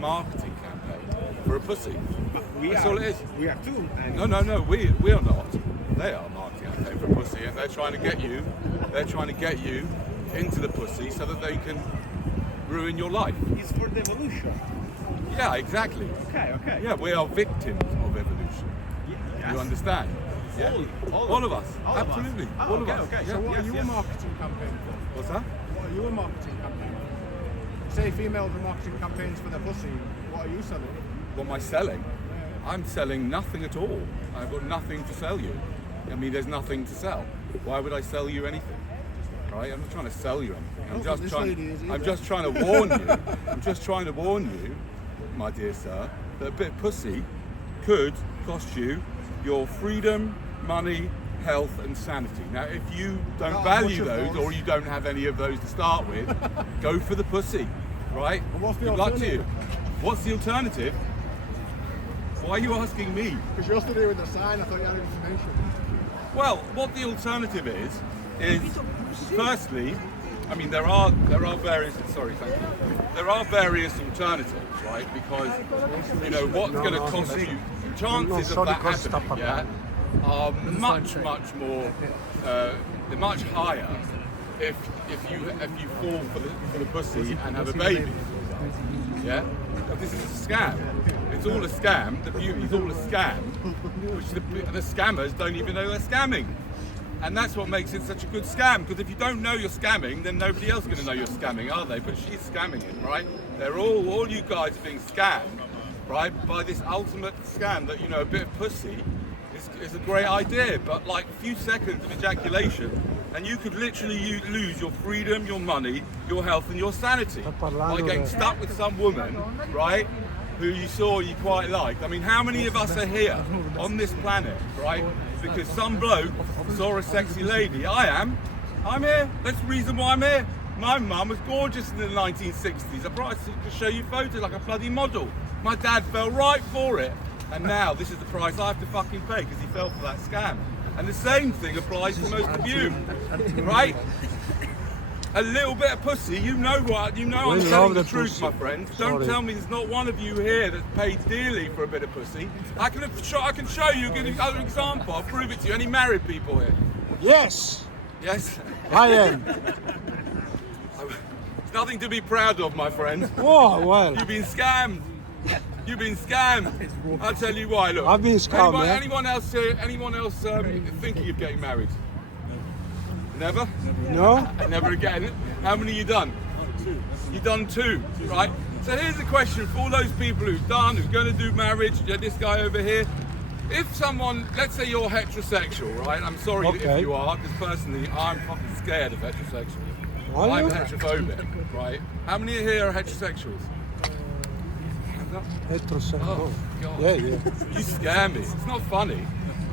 marketing campaign for a pussy. That's all it is. We are too. No, we are not. They are a marketing campaign for a pussy, and they're trying to get you. They're trying to get you into the pussy so that they can ruin your life. It's for the evolution. Yeah, exactly. Okay. Yeah, we are victims of evolution. Yes. You understand? Yeah. All of us. Absolutely. All of us. Okay. Yeah. So What are your marketing campaign for? What's that? What are your marketing campaign for? Say females are marketing campaigns for their pussy. What are you selling? What am I selling? I'm selling nothing at all. I've got nothing to sell you. I mean, there's nothing to sell. Why would I sell you anything? Right? I'm not trying to sell you anything. I'm just trying to warn you. I'm just trying to warn you, my dear sir, that a bit of pussy could cost you your freedom, money, health, and sanity. Now, if you don't value those, or you don't have any of those to start with, go for the pussy, right? And what's the Good luck to you. alternative? What's the alternative? Why are you asking me? Because you're still here with the sign. I thought you had information. Well, what the alternative is firstly, I mean there are various. Sorry, thank you. There are various alternatives, right? Because you know what's going to cost you. Chances of that happening, yeah, are much more. They're much higher if you fall for the pussy and have a baby. Yeah, but this is a scam. It's all a scam. The beauty is all a scam, which the scammers don't even know they're scamming. And that's what makes it such a good scam, because if you don't know you're scamming, then nobody else is going to know you're scamming, are they? But she's scamming it, right? They're all you guys are being scammed, right, by this ultimate scam that, you know, a bit of pussy is a great idea, but like a few seconds of ejaculation, and you could literally lose your freedom, your money, your health, and your sanity by getting stuck with some woman, right, who you saw you quite liked. I mean, how many of us are here on this planet, right, because some bloke saw a sexy lady? I'm here. That's the reason why I'm here. My mum was gorgeous in the 1960s. I brought her to show you photos like a bloody model. My dad fell right for it. And now this is the price I have to fucking pay because he fell for that scam. And the same thing applies to most of you, right? A little bit of pussy, you know I'm telling the truth, my friends. Don't tell me there's not one of you here that's paid dearly for a bit of pussy. I can show you a good other example. I'll prove it to you. Any married people here? Yes, Yes? I am. It's nothing to be proud of, my friend. Oh, well. You've been scammed. You've been scammed. I'll tell you why. Look. I've been scammed, Anyone else here? Anyone else thinking of getting married? Never? No? Never again. How many you done? Two. You've done two, right? So here's the question for all those people who's going to do marriage. Yeah, this guy over here. If someone, let's say you're heterosexual, right? I'm sorry if you are, because personally I'm fucking scared of heterosexuals. I'm heterophobic, right? How many here are heterosexuals? Heterosexual. Oh, God. Yeah. You scare me. It's not funny.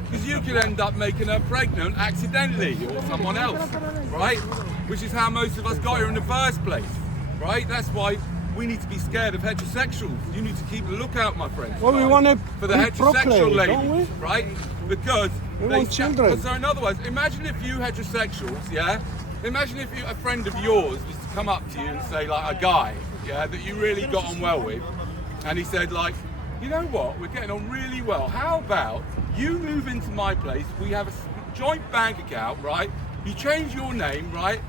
Because you could end up making her pregnant accidentally or someone else, right? Which is how most of us got here in the first place, right? That's why we need to be scared of heterosexuals. You need to keep a lookout, my friends. Well, we want to for the heterosexual ladies, don't we? right? Because We want children. So in other words, imagine if you heterosexuals, yeah? Imagine if a friend of yours was to come up to you and say, like, a guy, yeah, that you really got on well with, and he said, like, you know what, we're getting on really well. How about you move into my place, we have a joint bank account, right? You change your name, right?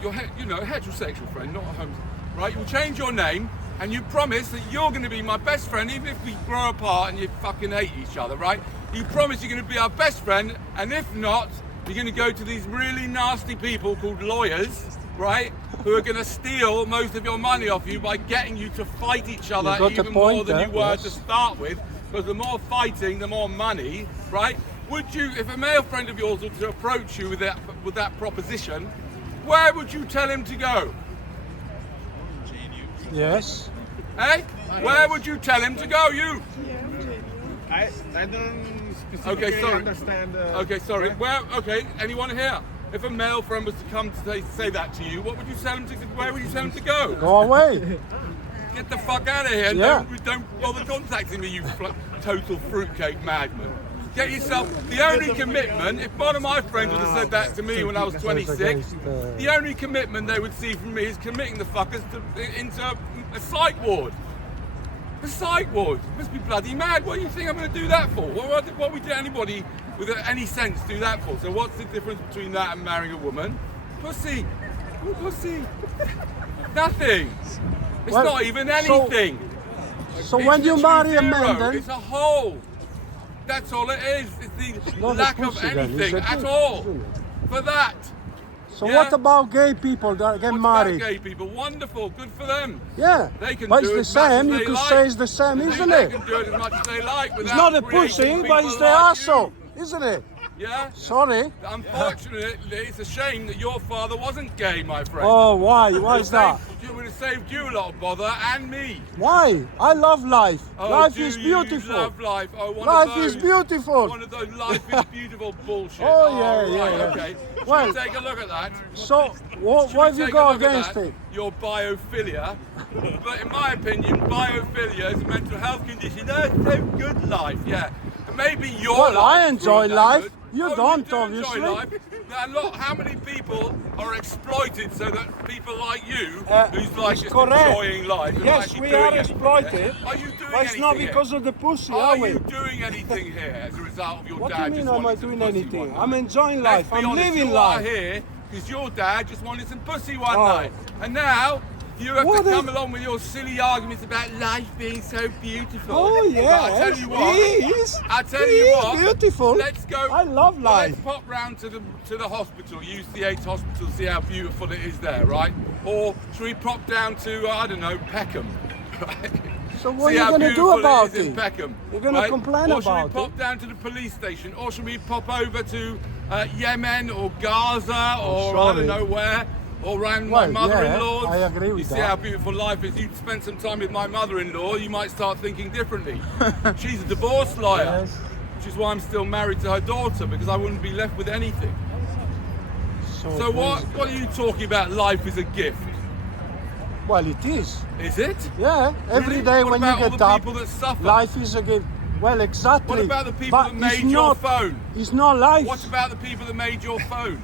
You're a heterosexual friend, not a homo, right? You'll change your name, and you promise that you're going to be my best friend, even if we grow apart and you fucking hate each other, right? You promise you're going to be our best friend, and if not, you're going to go to these really nasty people called lawyers, right? Who are going to steal most of your money off you by getting you to fight each other even more than you were to start with. Because the more fighting, the more money, right? Would you, if a male friend of yours were to approach you with that proposition, where would you tell him to go? Yes. Hey? Where would you tell him to go, you? I don't specifically understand. Okay, sorry. Anyone here? If a male friend was to come to say that to you, what would you tell him to? Where would you tell him to go? Go away. Get the fuck out of here! And Yeah. don't bother contacting me, you total fruitcake madman. Get yourself. The only commitment, if one of my friends would have said that to me when I was 26, the only commitment they would see from me is committing the fuckers into a psych ward. A psych ward. You must be bloody mad. What do you think I'm going to do that for? What would anybody with any sense do that for? So what's the difference between that and marrying a woman? Pussy. Pussy. Nothing. It's Well, not even anything. So It's when you literally marry a man, zero. then It's a hole. That's all it is. It's the not a lack of pussy then, it's anything a at dick, all. isn't it? For that. So Yeah. what about gay people that get What's married? about gay people? Wonderful. Good for them. Yeah, They can but do it's as the much as same. they You could like. say it's the same, They isn't they it? can do it as much as they like It's without not a creating pussy, but people it's the like asshole, you. isn't it? Yeah. Sorry. Unfortunately, it's a shame that your father wasn't gay, my friend. Oh, why? Why is that? It would have saved you a lot of bother and me. Why? I love life. Oh, Life do is you beautiful. love life. Oh, one Life of those, is beautiful. One of those life is beautiful bullshit. Oh, yeah, right, yeah, yeah. Okay. Well- Should we take a look at that? So what Should have we you take got a look at against that? it? Your biophilia. But in my opinion, biophilia is a mental health condition. That's so good life, yeah. And maybe your Well, I life enjoy isn't that life. good. You Oh, don't, do obviously. Enjoy life. Now, how many people are exploited so that people like you, whose like it's just correct. enjoying life, are Yes, actually we doing are anything exploited. here? Are you doing But it's not anything because here? of the pussy, Are are we? you doing anything here as a result of your What do dad you mean just am I wanting some doing pussy anything? one I'm night? enjoying Let's life. be I'm honest, living you life. are here because your dad just wanted some pussy one Oh. night. And now you have What to a- come along with your silly arguments about life being so beautiful. Oh But yeah, I tell you what, he is. I tell He you is what, beautiful. let's go. I love well, life. Let's pop round to the hospital, UCH hospital, see how beautiful it is there, right? Or should we pop down to I don't know, Peckham? Right? So what See are you how going to do beautiful about it is in it? Peckham. You're going to right? complain or should about we pop down to the police station? Or should we pop over to Yemen or Gaza or I don't sorry. know where? Or around Well, my mother-in-law's? yeah, I agree with You see that. how beautiful life is. You spend some time with my mother-in-law, you might start thinking differently. She's a divorce lawyer, Yes. which is why I'm still married to her daughter, because I wouldn't be left with anything. So what are you talking about? Life is a gift. Well, it is. Is it? Yeah. Every Really? day What when about you all get the up, people that suffer? life is a gift. Well, exactly. What about the people But that made it's your not, phone? It's not life. What about the people that made your phone?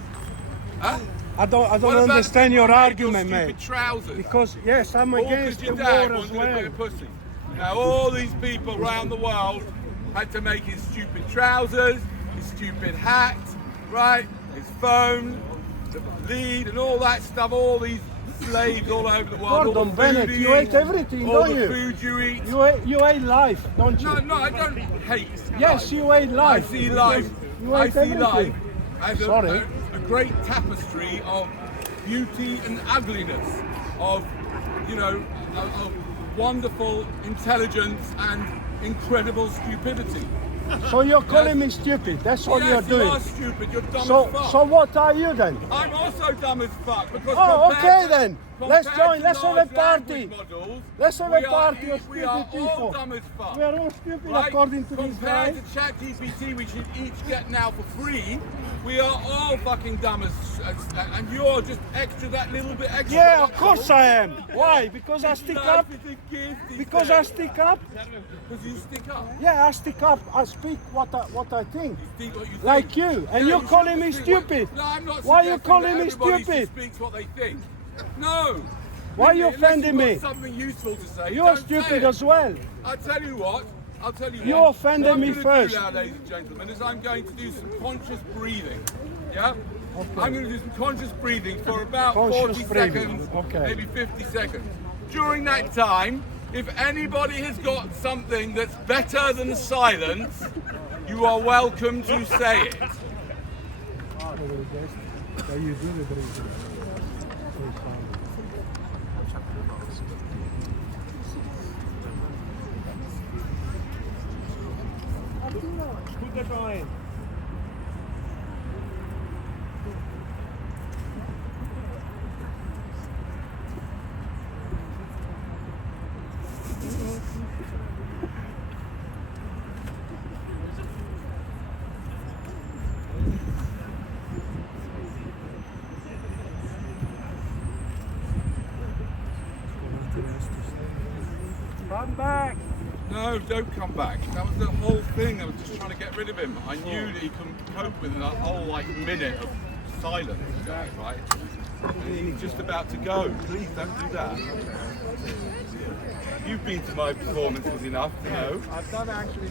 Huh? I don't What about the understand people your that made argument, your mate. stupid trousers? Because yes, I'm All against because the your dad war as wanted a bit well. of pussy. Now all these people around the world had to make his stupid trousers, his stupid hat, right? His phone, the lead and all that stuff, all these slaves all over the world. all Gordon the Bennett, food you eat, ate everything, all don't the you? food you eat. You hate life, don't you? No, I don't hate Yes, life. you hate life. I see because life. You I hate see everything. life as Sorry. a great tapestry of beauty and ugliness, of of wonderful intelligence and incredible stupidity. So you're calling me stupid. That's what Yes, you're doing. you are stupid. You're dumb So as fuck. so what are you then? I'm also dumb as fuck because Oh, compared okay to- then. Let's compared join. to Let's have a large party. language models, Let's have we a party are, of we are stupid all people. dumb as fuck. We are all stupid Right? according to this guy. Compared to ChatGPT, we should each get now for free. We are all fucking dumb as and you're just extra that little bit extra. Yeah, of course I am. Why? Because I stick Life up. is a gift, he Because said. I stick up. Because you stick up. Yeah, I stick up. I speak what I think. Think what you think. Like you, and Yeah, you're calling me shouldn't think stupid. No, I'm not. Why are you suggesting calling that me everybody stupid? speaks what they think. No. Why are you Unless you've offending got me? Something useful to say. You're don't say stupid it. as well. I'll tell you what. You what. offended What I'm me gonna first. Do now, ladies and gentlemen, is I'm going to do some conscious breathing. Yeah? I'm going to do some conscious breathing for about Conscious 40 breathing, seconds, okay. maybe 50 seconds. During that time, if anybody has got something that's better than silence, you are welcome to say it. Put the drawing. Come back. No, don't come back. That was the whole thing. I was just trying to get rid of him. I knew that he couldn't cope with a whole minute of silence, right? and he's just about to go. Please don't do that. You've been to my performances enough to know. I've done actually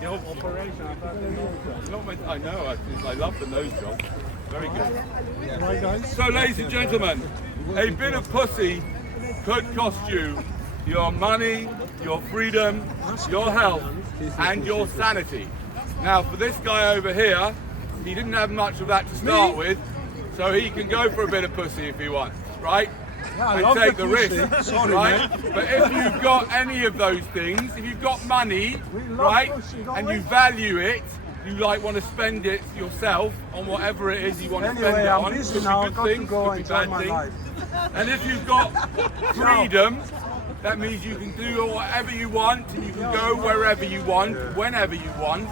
two operations. I've done the nose job. Not my, I know, I love the nose job. Very good. Right, guys? So, ladies and gentlemen, a bit of pussy could cost you your money, your freedom, your health, and your sanity. Now, for this guy over here, he didn't have much of that to start with, so he can go for a bit of pussy if he wants, right? Yeah, I And love take the the pussy. risk, Sorry, right? man. But if you've got any of those things, if you've got money, We love right, pussy, don't and we? you value it, you like want to spend it yourself on whatever it is you want to spend Anyway, it I'm on. busy Could be now. I've good got to things, go could be enjoy bad my things. life. And if you've got freedom, that means you can do whatever you want, and you can go wherever you want, whenever you want,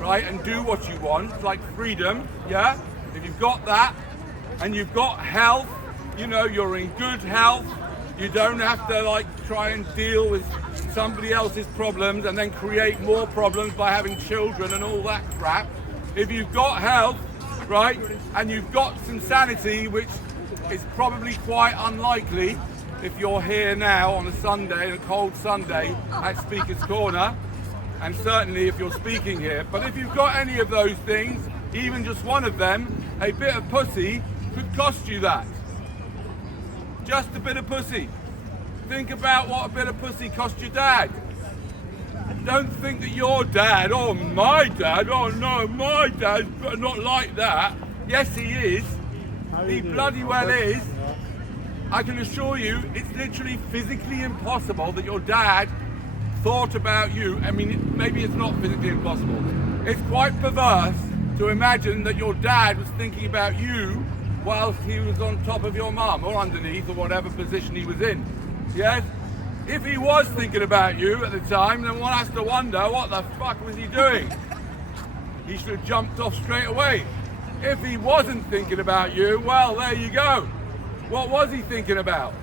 right, and do what you want, like freedom, yeah? If you've got that, and you've got health, you know, you're in good health, you don't have to like try and deal with somebody else's problems and then create more problems by having children and all that crap. If you've got health, right, and you've got some sanity, which is probably quite unlikely if you're here now on a Sunday, a cold Sunday at Speaker's Corner, and certainly if you're speaking here. But if you've got any of those things, even just one of them, a bit of pussy could cost you that. Just a bit of pussy. Think about what a bit of pussy cost your dad. Don't think that your dad, oh my dad, oh no, my dad's not like that. Yes, he is. He bloody well is. I can assure you, it's literally physically impossible that your dad thought about you. I mean, maybe it's not physically impossible. It's quite perverse to imagine that your dad was thinking about you whilst he was on top of your mum or underneath or whatever position he was in. Yes? If he was thinking about you at the time, then one has to wonder what the fuck was he doing? He should have jumped off straight away. If he wasn't thinking about you, well, there you go. What was he thinking about?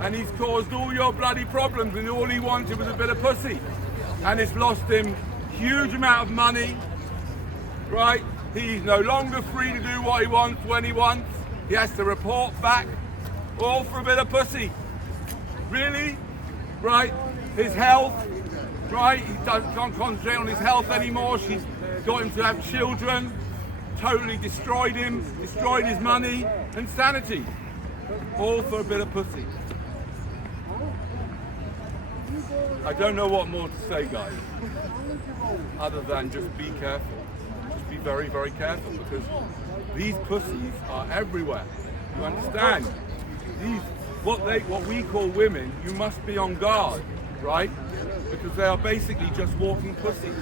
And he's caused all your bloody problems, and all he wanted was a bit of pussy. And it's lost him huge amount of money, right? He's no longer free to do what he wants when he wants. He has to report back, all for a bit of pussy. Really? Right? His health, right? He can't concentrate on his health anymore. She's got him to have children, totally destroyed him, destroyed his money and sanity. All for a bit of pussy. I don't know what more to say, guys, other than just be careful. Just be very, very careful, because these pussies are everywhere. You understand? What we call women, you must be on guard, right? Because they are basically just walking pussies.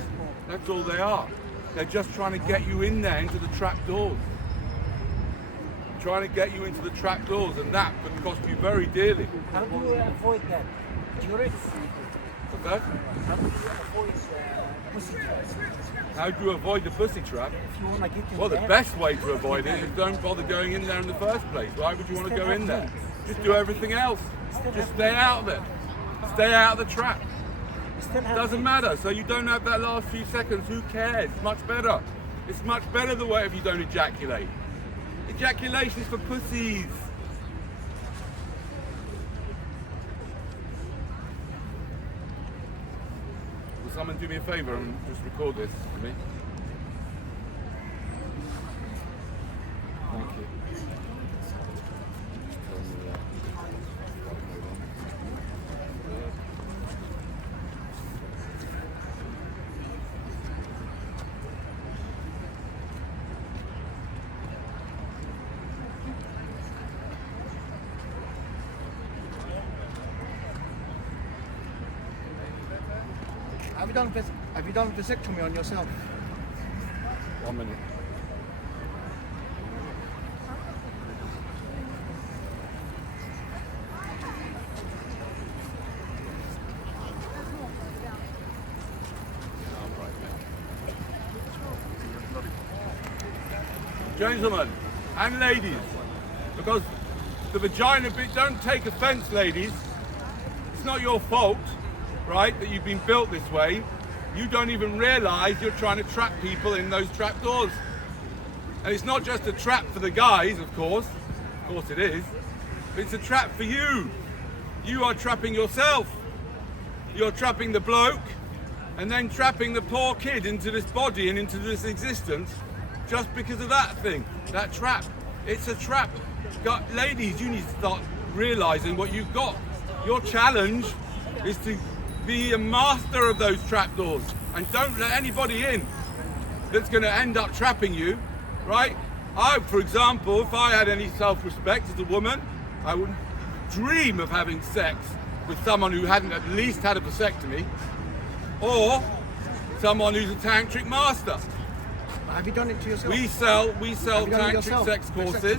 That's all they are. They're just trying to get you in there into the trap doors. Trying to get you into the trap doors, and that could cost you very dearly. How do you avoid that? Durex? What's that? How do you avoid pussy traps? How do you avoid the pussy trap? If you want to get in Well, the there, best way to avoid it is don't bother going in there in the first place. Why would you want to go in there? Just do everything else. Just stay out of it. Stay out of the trap. you still have Doesn't matter. So you don't have that last few seconds. Who cares? It's much better. It's much better the way if you don't ejaculate. Ejaculation's for pussies. Will someone do me a favour and just record this for me? Thank you. Have you done vasectomy on yourself? 1 minute. Gentlemen and ladies, because the vagina bit, don't take offense, ladies. It's not your fault, right, that you've been built this way. You don't even realize you're trying to trap people in those trap doors. And it's not just a trap for the guys, of course. Of course it is. It's a trap for you. You are trapping yourself. You're trapping the bloke and then trapping the poor kid into this body and into this existence just because of that thing, that trap. It's a trap. Ladies, you need to start realizing what you've got. Your challenge is to be a master of those trapdoors and don't let anybody in that's going to end up trapping you, right? I, for example, if I had any self-respect as a woman, I wouldn't dream of having sex with someone who hadn't at least had a vasectomy, or someone who's a tantric master. Have you done it to yourself? We sell Have you done it tantric yourself? sex courses,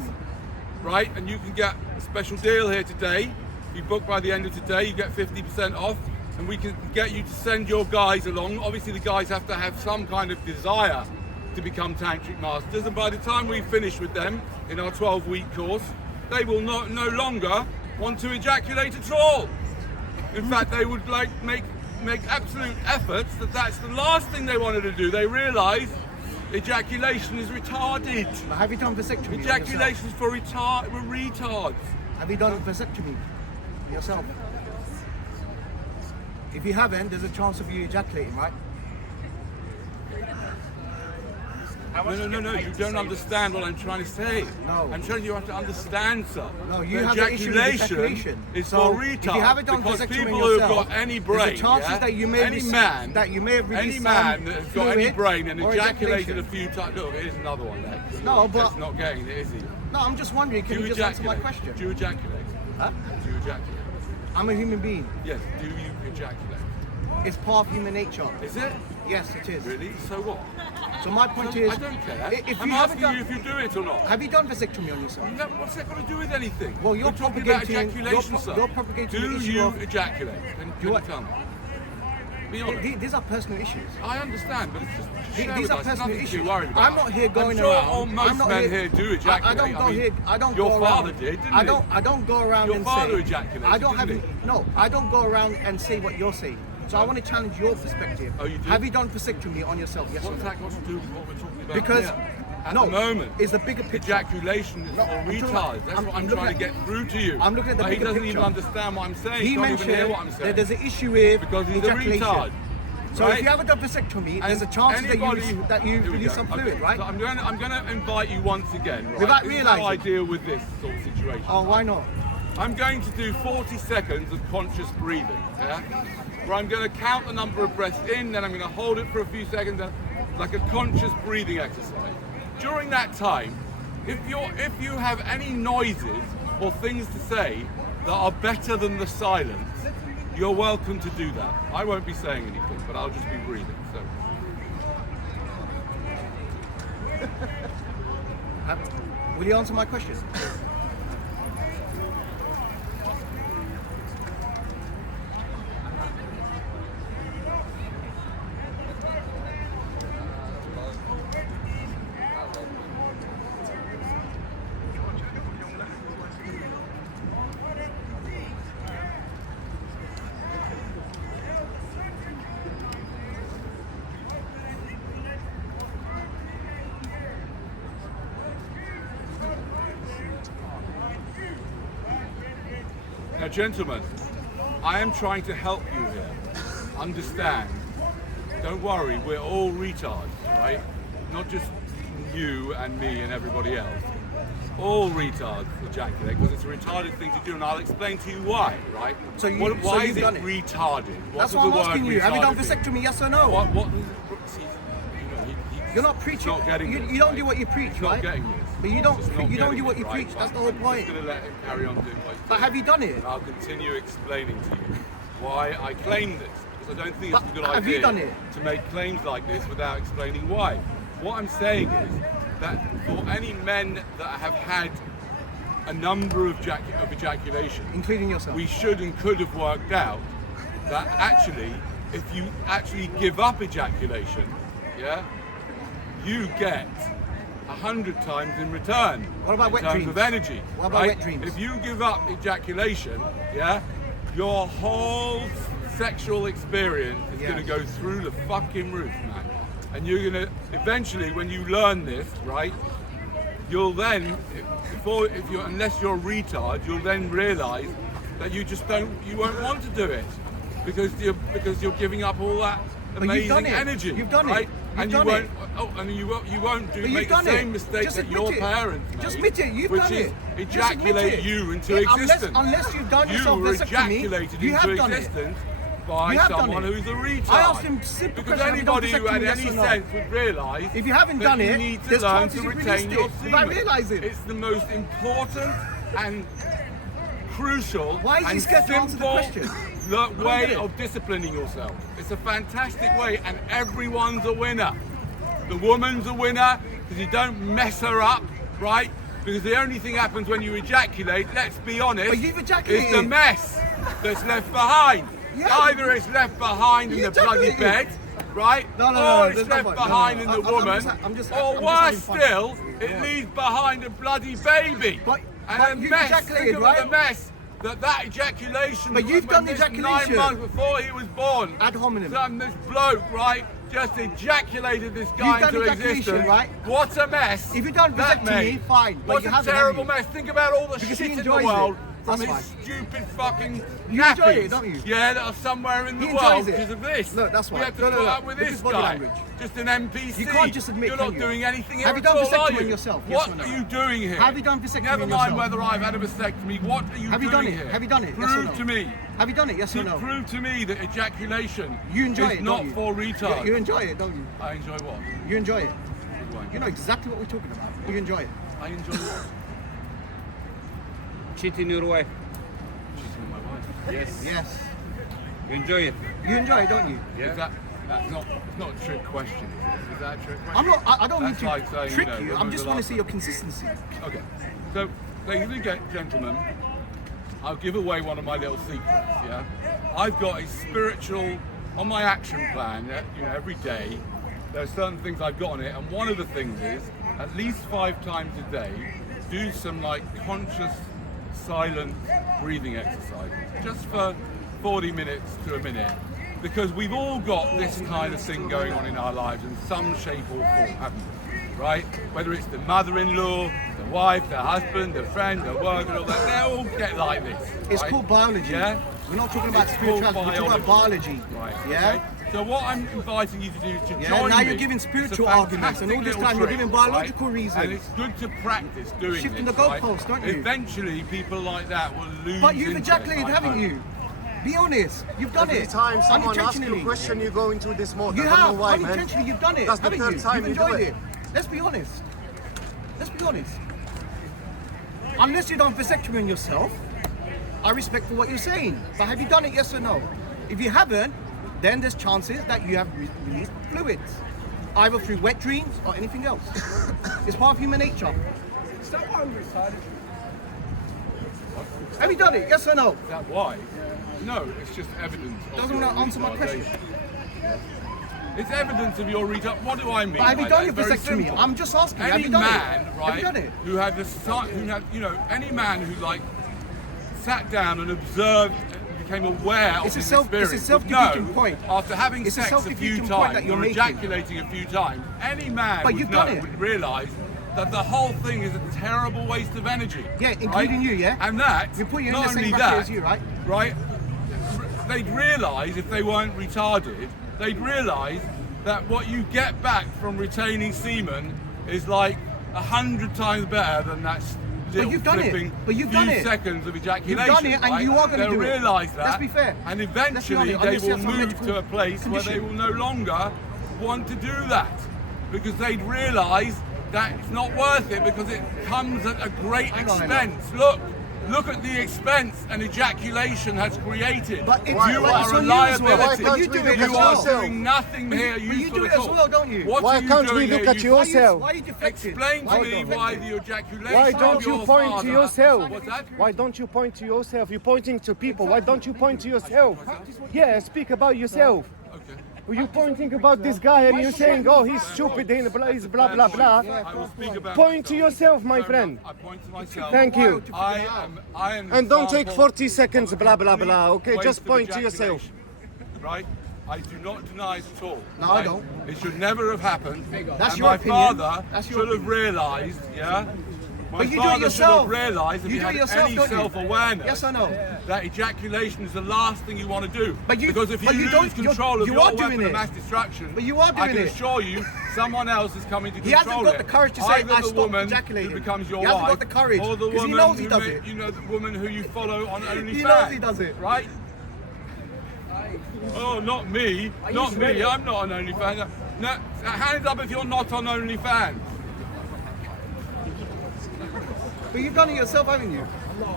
right? And you can get a special deal here today. If you book by the end of today, you get 50% off, and we can get you to send your guys along. Obviously, the guys have to have some kind of desire to become tantric masters, and by the time we finish with them in our 12-week course, they will no longer want to ejaculate at all. In fact, they would like make absolute efforts that's the last thing they wanted to do. They realise ejaculation is retarded. But have you done vasectomy? Ejaculation is for retards. Have you done vasectomy yourself? If you haven't, there's a chance of you ejaculating, right? No, you don't understand what I'm trying to say. No. I'm telling you have to understand, sir. No, you The have an issue with ejaculation. is So, for retards. if you haven't done because vasectomy people who've yourself, got any there's a brain, chances yeah? that you may any receive- man, that you may have any released man some that has got any fluid brain and or ejaculated ejaculation. a few times. Look, here's another one there. No, but- That's not getting it, is he? No, I'm just wondering, can you just answer my question? Do you ejaculate? Huh? Do you ejaculate? I'm a human being. Yes. Do you ejaculate? It's part of human nature. Is it? Yes, it is. Really? So what? So my point So is, I don't care. if I'm you haven't asking you done, if you do it or not. have you done vasectomy on yourself? No, what's that got to do with anything? Well, you're We're talking about propagating- ejaculation, you're sir. propagating Do the issue you of- ejaculate? Can you what? tell me? Be honest. These are personal issues. I understand, but it's just share These with are us. personal Nothing to issues. be worried about. I'm not here going I'm sure around. all most I'm not men here, here do ejaculate. I don't go mean, here. I don't your go father around. did, didn't I he? don't. I don't go around Your and father say. ejaculated, I don't have. didn't he? No, I don't go around and say what you're saying. So I want to challenge your perspective. Oh, you do? Have you done vasectomy on yourself? Yes or What's no? that got to do with what we're talking about Because here? At no, the moment, it's the bigger picture. ejaculation is No, for I'm talking retards. about- That's I'm- what I'm I'm looking trying to at- get through to you. I'm looking at the But he bigger doesn't picture. even understand what I'm saying. He He can't even hear mentioned what I'm that saying. there's an issue with Because he's a ejaculation. retard. So right? if you haven't done vasectomy, there's a chance that Anybody- you Here we release go. some Okay, fluid, right? So I'm going to invite you once again, right? Without This is realising. how I deal with this sort of situation. Oh, why not? I'm going to do 40 seconds of conscious breathing, yeah? Where I'm going to count the number of breaths in, then I'm going to hold it for a few seconds, like a conscious breathing exercise. During that time, if you have any noises or things to say that are better than the silence, you're welcome to do that. I won't be saying anything, but I'll just be breathing. So. Will you answer my question? Now, gentlemen, I am trying to help you here. Understand. Don't worry, we're all retards, right? Not just you and me and everybody else. All retards ejaculate because it's a retarded thing to do, and I'll explain to you why, right? So you- why so is you've it done it? retarded? That's does what I'm the word asking you. Have you done retarded mean? vasectomy? Yes or no? What does it, see, he's You're not preaching. not getting You, this, you don't right? do what you preach, He's right? not getting this. But you don't. He's just not You don't getting do what it, you right? preach. That's the whole I'm point. just going to let him carry on doing what he's But doing. have you done it? And I'll continue explaining to you why I claim this, because I don't think it's But a good have you idea done it? to make claims like this without explaining why. What I'm saying is that for any men that have had a number of ejaculation, Including yourself. we should and could have worked out that actually, if you actually give up ejaculation, yeah, you get 100 times in return. What about in wet terms dreams? of energy? What about right? wet dreams? If you give up ejaculation, yeah, your whole sexual experience is Yes. going to go through the fucking roof, man. And you're going to eventually, when you learn this, right, you'll then, unless you're a retard, you'll then realise that you won't want to do it because you're giving up all that you've amazing done it. energy. You've done it. right? You've And done you it. won't. Oh, and you won't But make you've the done same it. mistake Just that admit your it. parents made. Just admit it. You've which done is it. Just admit ejaculate it. you into Yeah, existence. Unless you've done yourself You were vasectomy, ejaculated you into have done it. existence by You have done someone it. who's a retard. I asked him simple because question, have you done anybody who had vasectomy, any yes or no? sense would realise If you haven't that done you it, need to there's learn chances to you've retain released your it, semen. without realising. It's the most important and crucial Why is he and scared to answer the simple question? way get it. of disciplining yourself. It's a fantastic way, and everyone's a winner. The woman's a winner because you don't mess her up, right? Because the only thing happens when you ejaculate, let's be honest, But you've ejaculated. is the mess that's left behind. Yeah. Either it's left behind in You the bloody ejaculated. bed, right? No, no, or no, it's there's no left point. behind No, in no, the I'm woman. just or having worse fun. still, it Yeah. leaves behind a bloody baby. But and you've a mess. ejaculated, Think of right? the mess that ejaculation. But you've when done the this ejaculation. 9 months before he was born. Ad hominem. This bloke, right, just ejaculated this guy You've done into ejaculation, existence. right? What a mess. If you've done that vasectomy, made. fine, but What you a haven't, terrible have you? mess. Think about all the Because shit he in the enjoys it. world from That's his fine. stupid fucking You enjoy nappies. it, don't you? Yeah, that are somewhere in the He world enjoys it. because of this. Look, that's We fine. have to No, no, put no. up with Look this at body guy. language. Just an NPC. You can't just admit, You're can not you? doing anything here Have you at done all, vasectomy are you? on yourself? Yes What or no? are you doing here? Have you done vasectomy Never on mind yourself? whether I've had a vasectomy. What are you Have you doing done it? here? Have you done it? Yes or Prove no? to me. Have you done it? Yes or no? Prove to me that ejaculation You enjoy is it, not don't you? for retards. You enjoy it, don't you? I enjoy what? You enjoy it. What do I You know exactly what we're talking about. You enjoy it. I enjoy what? Cheating your wife. Cheating on my wife. Yes. Yes. You enjoy it. You enjoy it, don't you? Is that's not, it's not a trick question, is it? Is that a trick question? I'm not. I don't That's mean to like saying, trick you know, you. when I'm was just the want to last see your consistency. Okay. So, ladies and gentlemen, I'll give away one of my little secrets, yeah? I've got a spiritual, on my action plan, you know, every day, there are certain things I've got on it, and one of the things is, at least 5 times a day, do some like conscious, silent breathing exercises, just for 40 minutes to a minute. Because we've all got this kind of thing going on in our lives in some shape or form, haven't we? Right? Whether it's the mother-in-law, the wife, the husband, the friend, the work, and all that, they all get like this. It's right? called biology. Yeah? We're not talking about It's called spirituality. We're talking about biology. Right. Yeah. Okay? So what I'm inviting you to do is to Yeah, join now me. you're giving It's a spiritual arguments, and all fantastic this little time you're trick, giving biological right? reasons. And it's good to practice doing Shifting this, the right? goalposts, don't you? Eventually, people like that will lose. But you've interest, ejaculated, I haven't hope. you? Be honest. You've done Every it. time someone asks you Unintentionally. a question, you go into this mode. You I don't know have. why, man. Unintentionally, you've done it. That's the haven't third you? time You've you do enjoyed it. it. Let's be honest. Let's be honest. Unless you've done vasectomy on yourself, I respect for what you're saying. But have you done it, yes or no? If you haven't, then there's chances that you have released fluids, either through wet dreams or anything else. It's part of human nature. Is that why we decided? Have you done it, yes or no? Is that why? No, it's just evidence. Of Doesn't your want to answer my retardation. question. It's evidence of your retard. What do I mean? But have you by done that? your Very vasectomy? simple. I'm just asking. Have Any you done man, it? right? Have you done it? Who had you know, any man who like sat down and observed, and became aware of It's a his self- it's a experience. self-defeating would know, point. After having It's a sex a few self-defeating point times that you're or making. ejaculating a few times, any man But would you've know, done it. would realise that the whole thing is a terrible waste of energy. Yeah, right? including you, yeah? And that, You put you in not the same only bracket that, as you, right? right? They'd realise if they weren't retarded, they'd realise that what you get back from retaining semen is like 100 times better than that little you've done it. flipping But you've few done it. seconds of ejaculation. You've done it, and right? you are gonna They'll do it. realise that. Let's be fair. And Let's be eventually honest. they Unless you will have some move medical to a place where they condition. will no longer want to do that because they'd realise that it's not worth it because it comes at a great Hang on, expense. Look at the expense an ejaculation has created. But it's you but it's are a on you as well. liability. Why can't you we do look it at as You are well. doing nothing here But you useful do it at as all. well, don't you? What Why are you can't we doing look here? at yourself? Why are you defective? Explain to Why are me you why defective? the ejaculation Why of don't you your point to father- yourself? What's that? Why don't you point to yourself? You're pointing to people. Why don't you point to yourself? Yeah, speak about yourself. Okay. You're pointing about this guy and you're saying, oh, he's stupid, he's blah, blah, blah. I will speak about Point to myself. yourself, my No, no, friend. I point to myself. Thank you. I am And don't take example 40 seconds, of a blah, blah, complete blah. Okay, waste just of point to yourself. ejaculation. Right? I do not deny it at all. No, I don't. It should never have happened. That's and your my opinion. father That's your should have realised, yeah? My But you do it father should yourself. have realised if You he do it had yourself, any don't you? self-awareness Yes or no? that ejaculation is the last thing you want to do. But you- because if you but you lose don't- you're- control of you your are doing weapon of it. mass destruction, But you are I doing can it. assure you someone else is coming to He control hasn't got it. the courage to say, Either "I the stopped woman ejaculating." who becomes your He hasn't wife, got the courage, or the 'cause he woman knows he who does may- it. you know, the woman who you follow on OnlyFans. He knows he does it. Right? Oh, not me. Not me. ready? I'm not on OnlyFans. No, hands up if you're not on OnlyFans. But you've done it yourself, haven't you?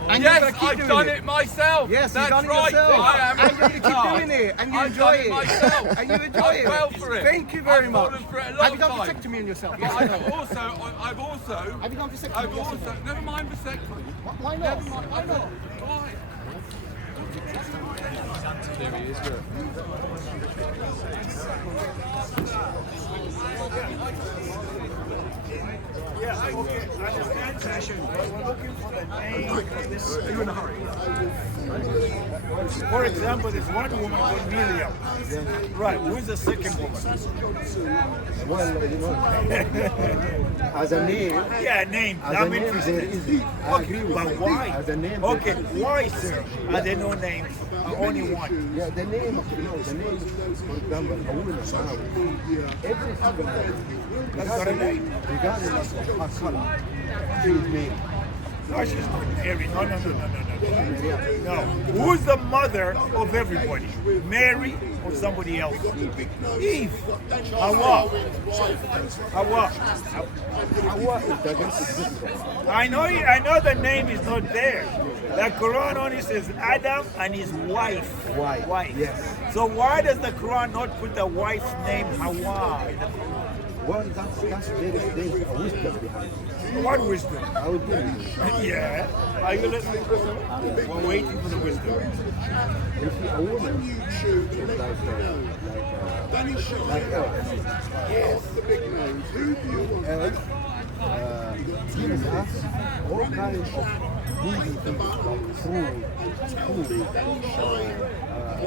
And Yes, you're gonna keep I've doing done it myself. Yes, That's you've done it right. yourself. I am And you keep retard. doing it, and you I've enjoy done it. myself. And you enjoy I it. fell for it. Thank you very I've much. fallen for it a Have long you done time. vasectomy on yourself? But Yes or I've no? also, Have you done vasectomy? I've Yes or also, no? never mind vasectomy. Why not? Why not? Why? Yeah, okay, I understand session. We're looking for the name of this. Are you in a hurry? For example, there's one woman called Miriam. Right, who's the second woman? Well, you know, as a name, Yeah, name. as I'm a name, interested. there is. I agree with But you. why? As a name, Okay, why, sir? Are there no names? Only one. yeah, the name, you know, the name, for example, a woman now, every single name, That's not a name. regardless of her color, she is made. No, she's not Mary. No. Who's the mother of everybody? Mary or somebody else? Eve. Hawa. Hawa. Hawa, it doesn't exist. I know the name is not there. The Quran only says Adam and his wife. Wife, yes. So why does the Quran not put the wife's name Hawa in the Quran? Well, that's there is a wisdom behind it. What wisdom? I will tell you. Yeah. Are you listening? We're waiting for the wisdom. You see, a woman is like us. Yes. Else gives us all kinds of needy things like food,